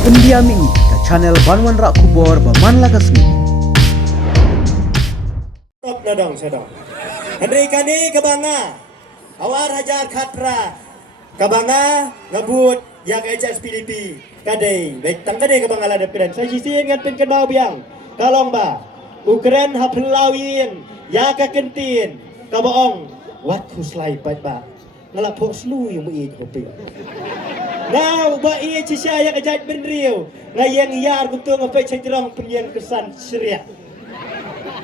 Pendiam ini ke channel Banwan Rak Kubor Berman Lagasmi. Top nadong sedong. Henry kani kebanga. Awar hajar khatra. Kebanga ngebut yang HSPDP. Kadai. Baik tang kadai kebanga lah depan. Saya sisi dengan pen kenal biang. Kalong ba. Ukren hapelawin. Ya ka kentin. Kabaong. Wat kuslai pat ba. Ngalap pok slu yung muid kopi. Now, ba iya cisya yang ajat benriu. Ngayang yar kutu ngapai cedrong penyang kesan syariah.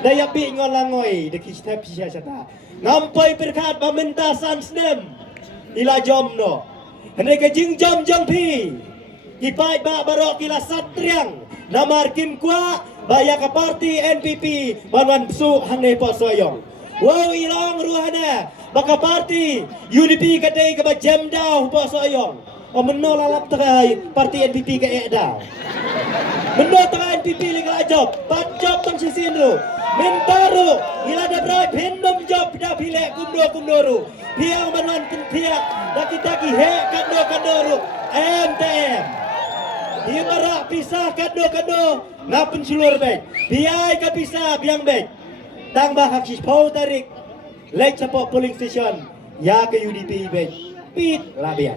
Daya pi ngolangoi de kistap cisya sata. Ngampai berkat pementasan snem. Ila jomno. Hendak jing jom jong pi. Ipai ba barok ila satriang. Namar kim kwa baya ka parti NPP banwan su hangne po soyong. Wow ilang ruhana baka parti UDP kadai ka ba jemdaw po soyong. O menolak terai parti NPP ke Ekda. Menolak terai NPP liga job. Pat job tang sisi dulu. Mentaru ila ada berai pendom job dah pilih kumdo piang manuan pentiak daki he kado MTM. Dia marak pisah kado ngapun sulur baik. Biai ka pisah biang baik. Tang bah hak pau tarik. Lek support polling station ya ke UDP baik. Pit labian.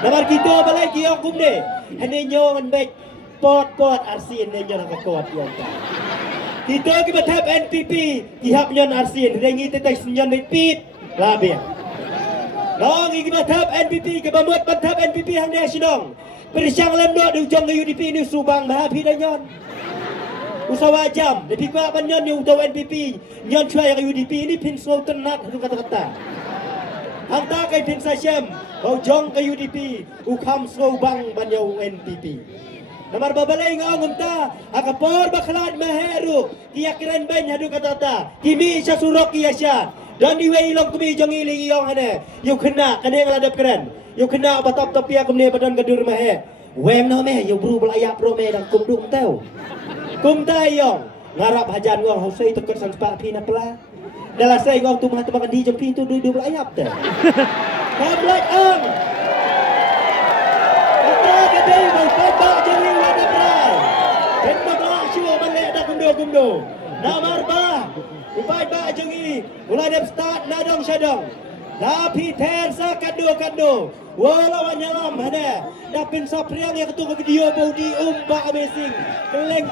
Namar kita balai kiong kumde. Hene nyong baik pot arsin ne nyong ka kot yang ta. Kita kita tap NPP ihap nyon arsin rengi tetek nyon baik pit labian. Nong kita tap NPP ke bamut tap NPP hang dia sidong. Persiang lemdok di ujung ke UDP ni subang bah pi dan nyon. Usaha jam depi kwa ban nyon yang utawa NPP nyon cuai ke UDP ni pin slow tenat hadu kata-kata. Hantar ke pin sasyam bau jong ke UDP ukam slow bang banyau NPP. Namar babalai ngong umta akapor baklat maheru kia keren ban hadu kata-kata. Kimi isya surok kia sya. Dan diwe ilong kumi jong iling iong hane. Yu kena kene ngeladap keren. Yu kena batap topia kumne badan gadur mahe. Wem no me yu bru belayak pro me dan kumdum tau. Kum tayong ngarap hajan ngong hausai tekut sang sepak pina pela. Dalam saya ngong tu mahat makan di jom pintu duduk belayap teh. Kablat ang. Kata kadai bau kabak jadi wada perai. Benda belak syua balik dah kumdo. Namar bah. Upai bah jengi. Mulai dia start nadong syadong. Tapi tersa kado. Walau nyalam ada. Dapin sapriang yang ketua video bau di umpak amazing. Keleng.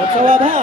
Bersawab ha.